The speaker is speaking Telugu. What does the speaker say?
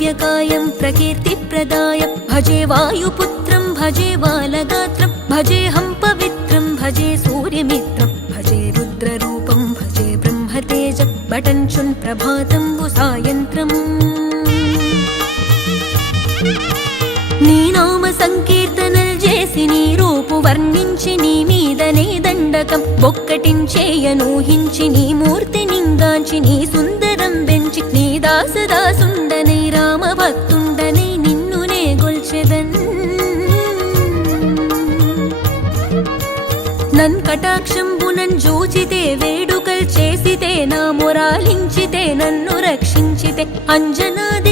दिव्यकायं प्रकीर्तिप्रदाय भजे वायुपुत्रं भजे बालगात्रं भजेऽहं पवित्रं भजे सूर्यमित्रं भजे रुद्ररूपं भजे ब्रह्मतेजं बटञ्चुन् प्रभातं सायन्त्रम् నీ నామ సంకీర్తనలు చేసి నీ రూపు వర్ణించి నీ మీదనే దండకం ఒక్కటించేయనూహించి నీ మూర్తి నింగాంచి నీ సుందరం పెంచి నీ దాసదాసుండనై రామభక్తుండనై నిన్నునే గొల్చెదన్ నన్ కటాక్షంబునన్ జూచితే వేడుకల్ చేసితే నా మొరాలించితే నన్ను రక్షించితే అంజనాది